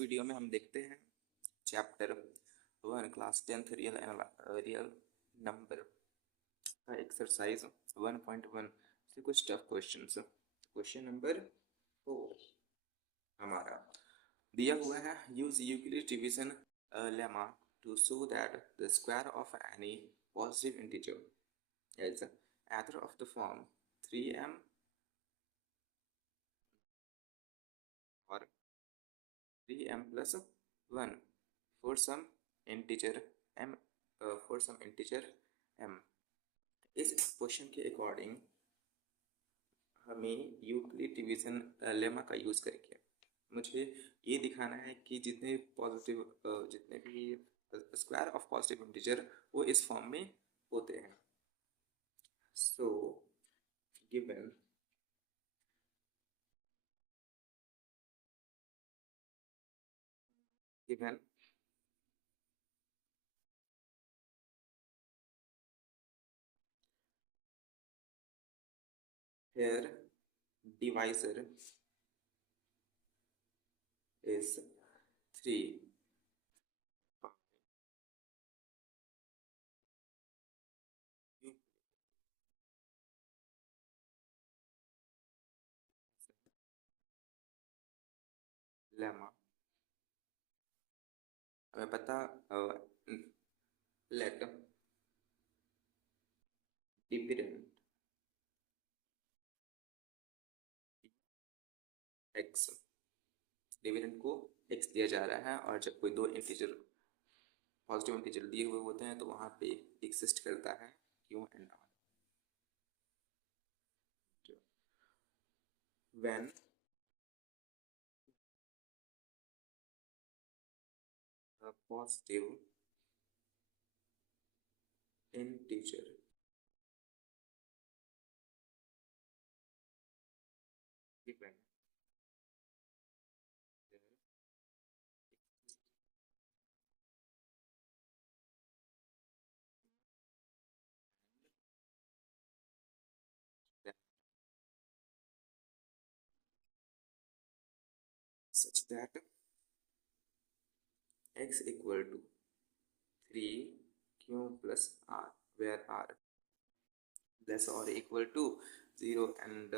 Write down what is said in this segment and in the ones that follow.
Video में हम देखते हैं chapter 1 class 10th real number का एक्सरसाइज 1.1 से कुछ टफ क्वेश्चंस। क्वेश्चन नंबर 4 हमारा दिया हुआ है, use Euclid division lemma to show that the square of any positive integer is either of the form 3m or 3m plus 1 for some integer m m। इस question के according हमें Euclid division lemma का use करके मुझे ये दिखाना है कि जितने भी स्क्वायर ऑफ पॉजिटिव इंटीजर वो इस फॉर्म में होते हैं। So given here divisor is 3 lemma. हमें पता लेट डिविडेंड x, डिविडेंड को x दिया जा रहा है और जब कोई दो इंटीजर पॉजिटिव इंटीजर दिए हुए होते हैं तो वहाँ पे एग्जिस्ट करता है q and r। when a positive integer given such that x equal to 3q plus r, where r less or equal to 0 and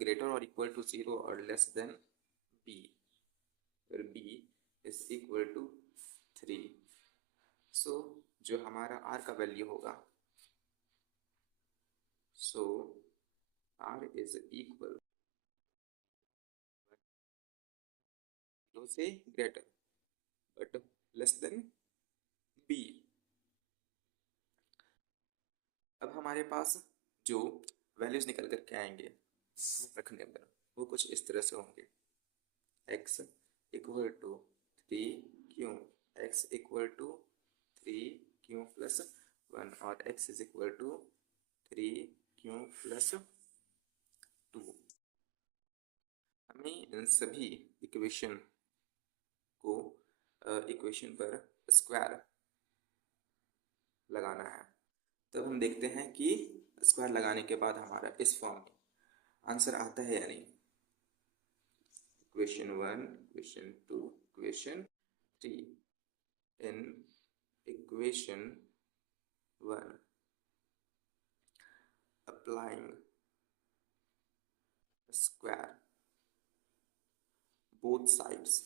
greater or equal to 0 or less than b, where b is equal to 3। so जो हमारा r का value होगा, so r is equal से greater but less than b। अब हमारे पास जो values निकल करके आएंगे रखने पर वो कुछ इस तरह से होंगे। x equal to 3q, x equal to 3q plus 1 और x is equal to 3q plus 2। हमें इन सभी इक्वेशन को इक्वेशन पर स्क्वायर लगाना है। तब हम देखते हैं कि स्क्वायर लगाने के बाद हमारा इस फॉर्म में आंसर आता है या नहीं। Equation 1, equation 2, equation 3। In equation 1 applying square both sides,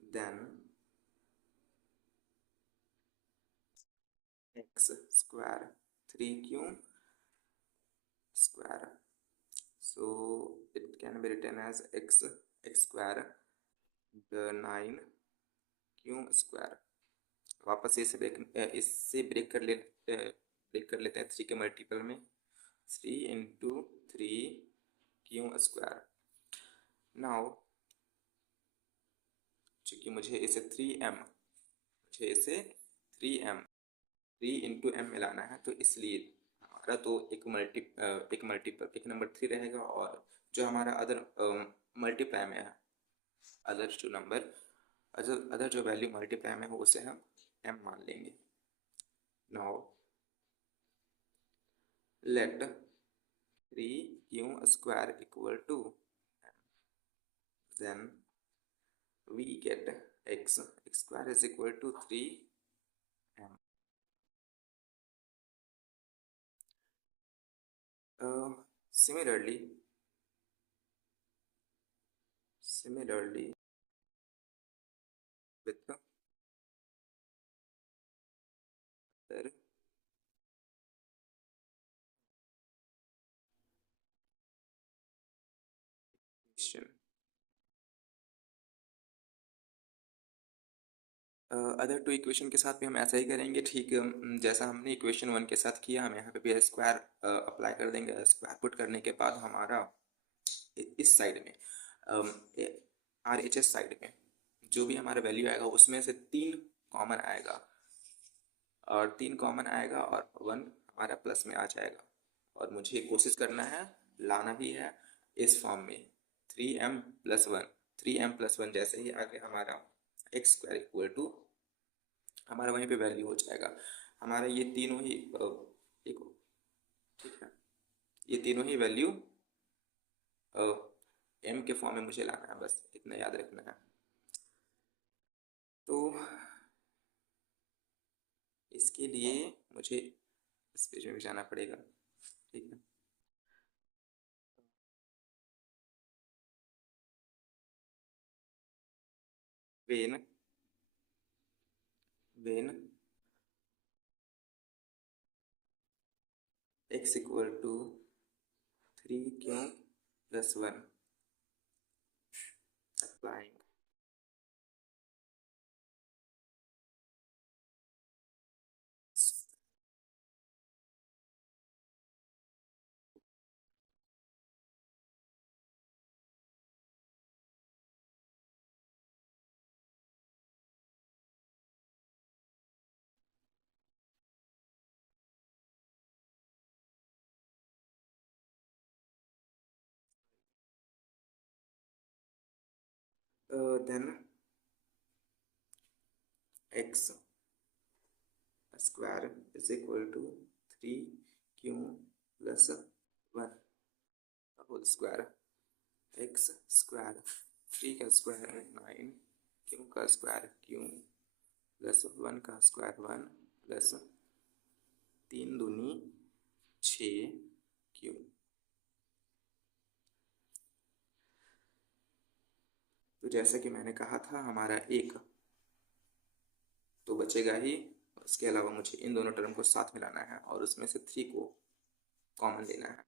then x square 3q square, so it can be written as x square 9q square। वापस इससे ब्रेक कर लेते हैं 3 के मल्टीपल में, 3 इंटू 3q स्क्वायर। नाउ चूँकि मुझे इसे 3 इंटू एम मिलाना है तो इसलिए हमारा तो एक नंबर 3 रहेगा और जो हमारा अदर मल्टीप्लाई में है, अदर जो वैल्यू मल्टीप्लाई में हो उसे हम m मान लेंगे। Now let 3q square equal to m, then we get x square is equal to 3m. Similarly with the other equation, other two equation के साथ भी हम ऐसा ही करेंगे ठीक जैसा हमने इक्वेशन 1 के साथ किया। हम यहाँ पे भी स्क्वायर अप्लाई कर देंगे। स्क्वायर पुट करने के बाद हमारा इस साइड में आर एच एस साइड में जो भी हमारा वैल्यू आएगा उसमें से 3 कॉमन आएगा और 3 कॉमन आएगा और 1 हमारा प्लस में आ जाएगा। और मुझे कोशिश करना है, लाना भी है इस फॉर्म में 3m+1। 3m+1 जैसे ही आगे हमारा एक्स स्क्वायर इक्वल टू हमारा वहीं पे वैल्यू हो जाएगा। हमारा ये तीनों ही एक ठीक है, ये तीनों ही वैल्यू m के फॉर्म में मुझे लाना है, बस इतना याद रखना है। तो इसके लिए मुझे इस पेज में भी जाना पड़ेगा, ठीक है। When x equal to 3q+1 applying then x square is equal to 3q+1 whole square। x square 3 का स्क्वायर 9, q का स्क्वायर q प्लस 1 का स्क्वायर 1 प्लस 3 दूनी 6q। तो जैसा कि मैंने कहा था हमारा एक तो बचेगा ही, उसके अलावा मुझे इन दोनों टर्म को साथ मिलाना है और उसमें से 3 को कॉमन लेना है।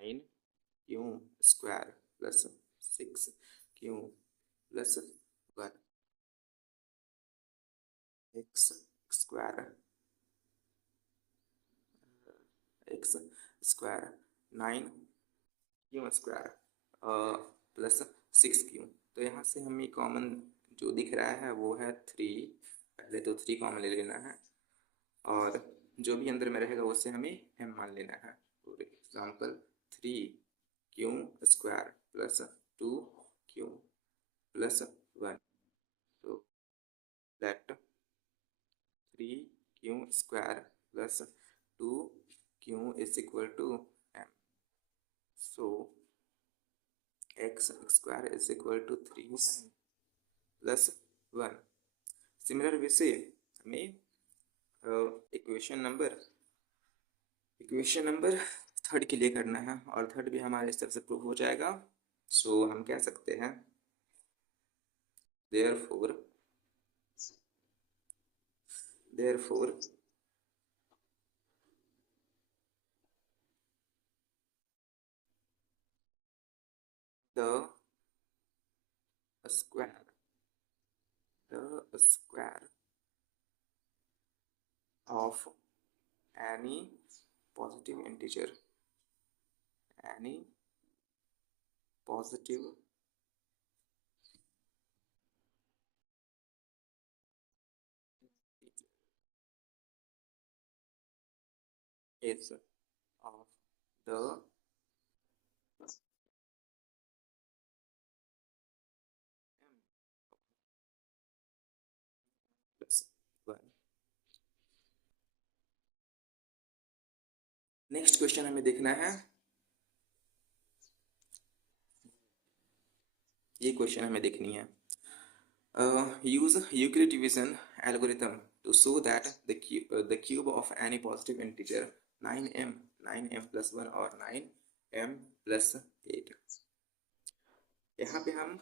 9q square plus 6q plus 1 x square 9q square plus 6q। तो यहाँ से हमें कॉमन जो दिख रहा है वो है 3। पहले तो 3 कॉमन ले लेना है और जो भी अंदर में रहेगा उससे हमें m मान लेना है। For example 3q square plus 2q plus 1। तो let 3q square plus 2q is equal to m। So x square is equal to 3 plus 1। Similar way से हमें इक्वेशन नंबर थर्ड के लिए करना है और थर्ड भी हमारे इस तरह से प्रूव हो जाएगा। सो हम कह सकते हैं therefore the square of any positive integer is of the plus 1। Next question हमें देखना है ये क्वेश्चन हमें देखनी है। use Euclid division algorithm to show that the cube of any positive integer 9m 9m plus 1 or 9m plus 8। यहाँ पे हम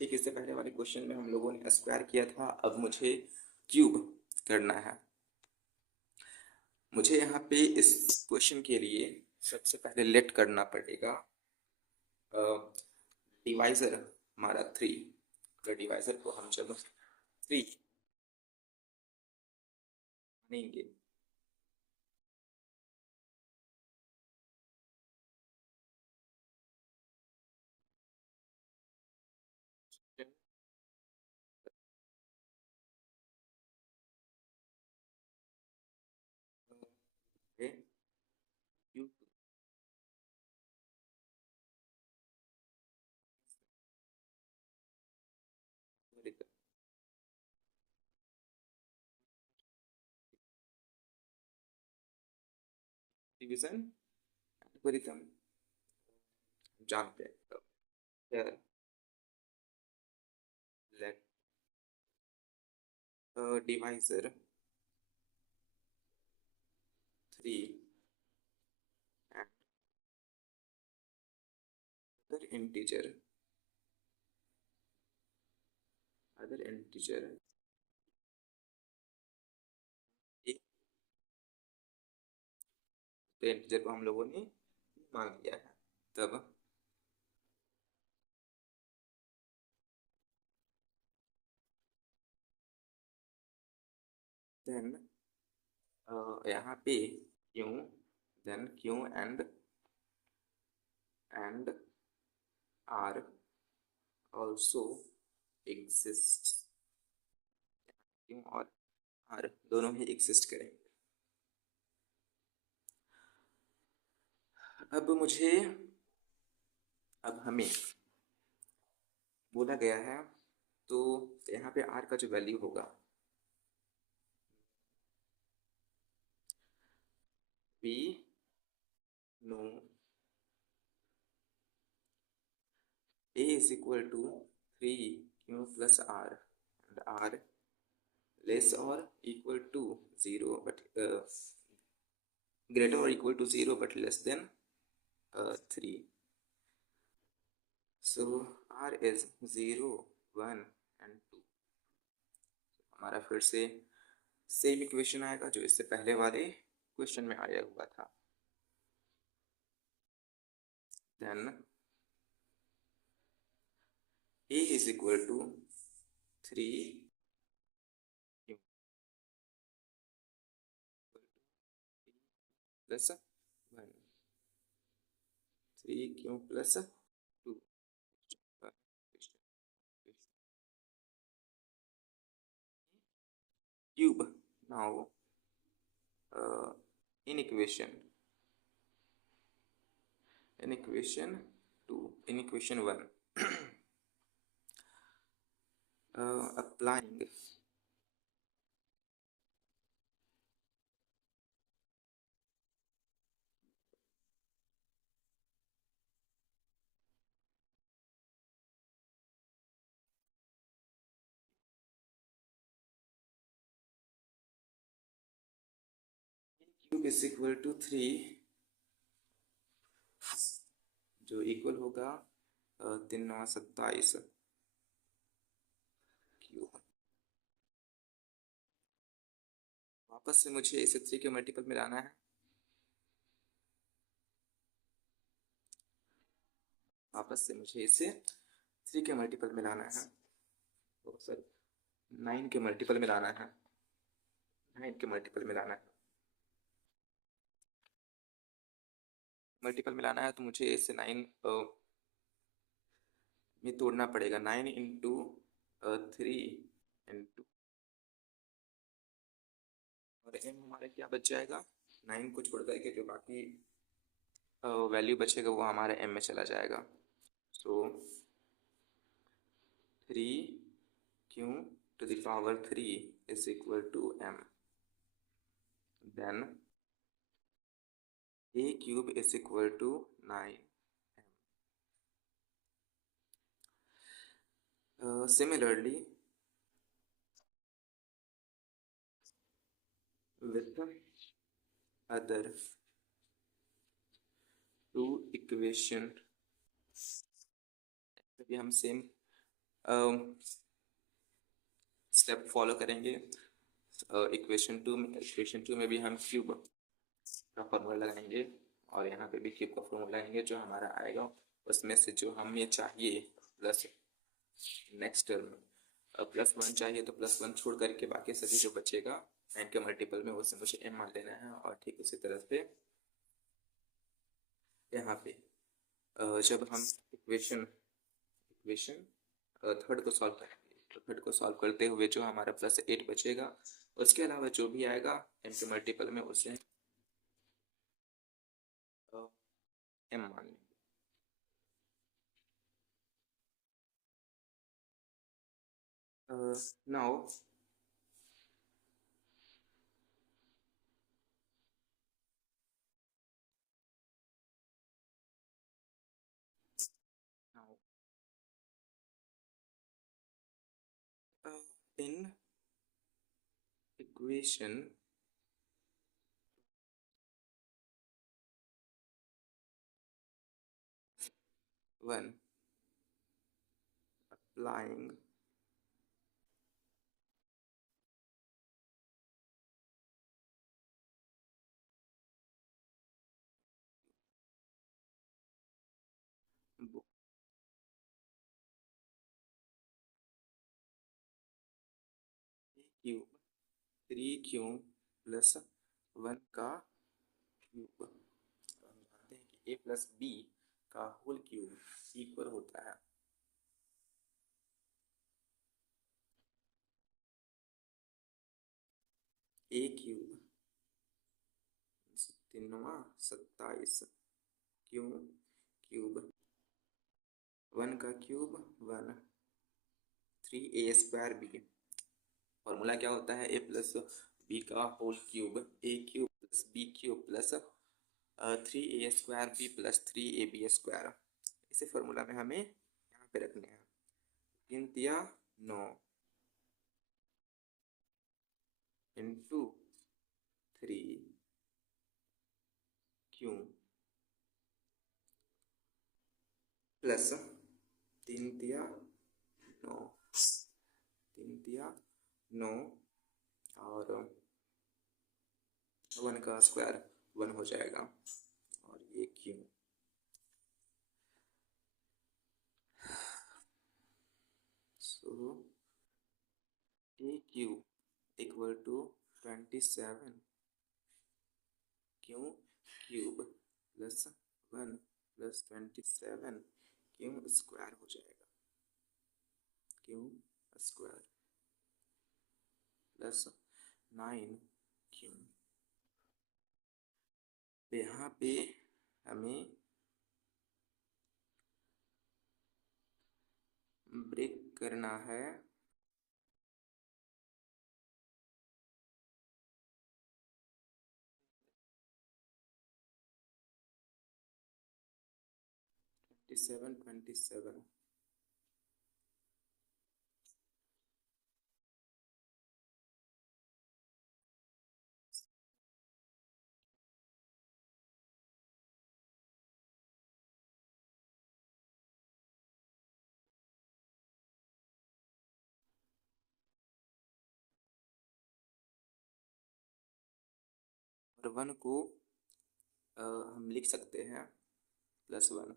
ठीक इससे पहले वाले क्वेश्चन में हम लोगों ने स्क्वायर किया था, अब मुझे क्यूब करना है। मुझे यहाँ पे इस क्वेश्चन के लिए सबसे पहले लेट करना पड़ेगा डिवाइजर हमारा 3। अगर डिवाइजर को हम जब 3 बनेंगे क्यूब डिवीजन एल्गोरिथम जानते हैं। Here let divisor 3 and other integer एक तो इंटीजर को हम लोगों ने मान लिया है। तब देन यहाँ पे क्यों देन क्यों एंड आर ऑल्सो एग्जिस्ट। क्यों और आर दोनों ही एग्जिस्ट करेंगे। अब हमें बोला गया है तो यहाँ पे आर का जो वैल्यू होगा we know a is equal to 3q plus r and r less or equal to 0 but greater or equal to 0 but less than 3। so r is 0 1 and 2। हमारा फिर से सेम इक्वेशन आएगा जो इससे पहले वाले क्वेश्चन में आया हुआ था। Then a is equal to 3 plus 1 3q plus 2 cube। now in equation 2 in equation 1 applying cube is equal to 3 जो इक्वल होगा 3 9 27 क्यूब। वापस से मुझे इसे 3 के मल्टीपल में लाना है। वापस से मुझे इसे 3 के मल्टीपल में लाना है। तो सर 9 के मल्टीपल में लाना है। 9 के मल्टीपल में लाना है। मल्टीपल में लाना है तो मुझे इसे 9 में तोड़ना पड़ेगा। 9 इंटू 3 इंटू और एम हमारा क्या बच जाएगा 9 को छोड़ करके जो बाकी वैल्यू बचेगा वो हमारे एम में चला जाएगा। सो 3q to the power 3 is equal to m। then a cube is equal to 9m। Similarly, with other two equation, अभी हम सेम स्टेप फॉलो करेंगे। इक्वेशन टू में भी हम क्यूब का फॉर्मूला लगाएंगे और यहाँ पे भी क्यूब का फॉर्मूला लगाएंगे। जो हमारा आएगा उसमें से जो हमें चाहिए प्लस नेक्स्ट टर्म +1 चाहिए तो +1 छोड़ करके बाकी सभी जो बचेगा n के मल्टीपल में उससे मुझे m मान लेना है। और ठीक उसी तरह से यहाँ पे जब हम इक्वेशन इक्वेशन थर्ड को सॉल्व करेंगे तो थर्ड को सॉल्व करते हुए जो हमारा +8 बचेगा उसके अलावा जो भी आएगा m के मल्टीपल में उसे m मान लेंगे। now now in equation one, applying both cube 3q plus 1 का क्यूब। हम जानते हैं कि a प्लस बी का होल क्यूब इक्वल होता है a क्यूब 3×27 क्यों क्यूब 1 का क्यूब 1 3a² बी। फॉर्मूला क्या होता है? a प्लस बी का whole cube a cube plus b cube plus 3a² b plus 3ab²। इसे फॉर्मूला में हमें यहाँ पे रखने हैं। 3 तिया 9 इंटू 3q प्लस 3 तिया 9 3 तिया 9 और 1 का स्क्वायर 1 हो जाएगा और ये q. So a cube equal to 27 q cube plus 1 प्लस 27 क्यू स्क्वायर हो जाएगा। Q square plus 9 q. यहाँ पे हमें ब्रेक करना है सेवन 27 और 1 को हम लिख सकते हैं +1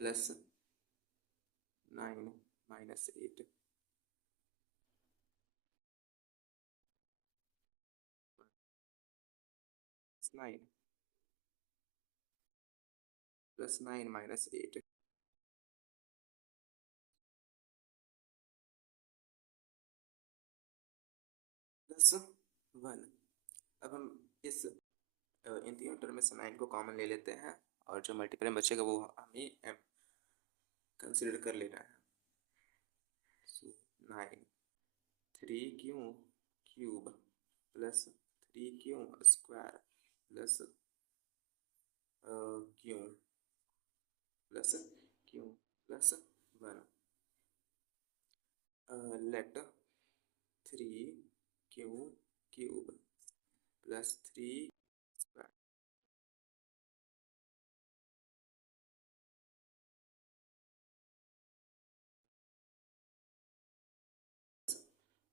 plus 9 minus 8 9 plus 9 minus 8 plus 1। अब हम इस इन तीनों टर्म में से 9 को कॉमन ले लेते हैं और जो मल्टीपल में बचेगा वो हमें m कंसिडर कर लेना है। सो 9 3q cube plus 3q square plus q plus q plus 1. Let 3q cube plus 3 square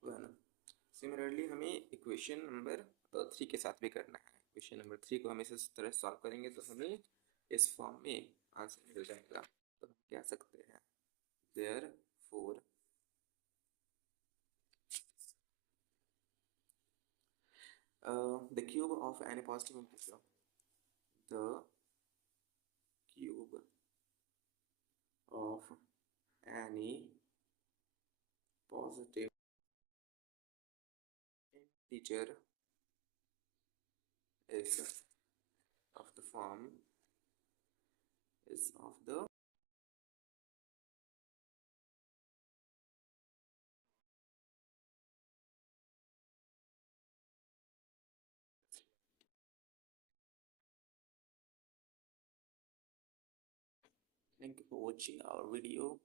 1. Similarly हमें इक्वेशन नंबर 3 के साथ भी करना है। इक्वेशन नंबर 3 को हम इस तरह सॉल्व करेंगे तो हमें इस फॉर्म में आंसर मिल जाएगा। तो हम कह सकते हैं therefore the cube of any positive integer, the cube of any positive integer is of the form is of the Thank you for watching our video.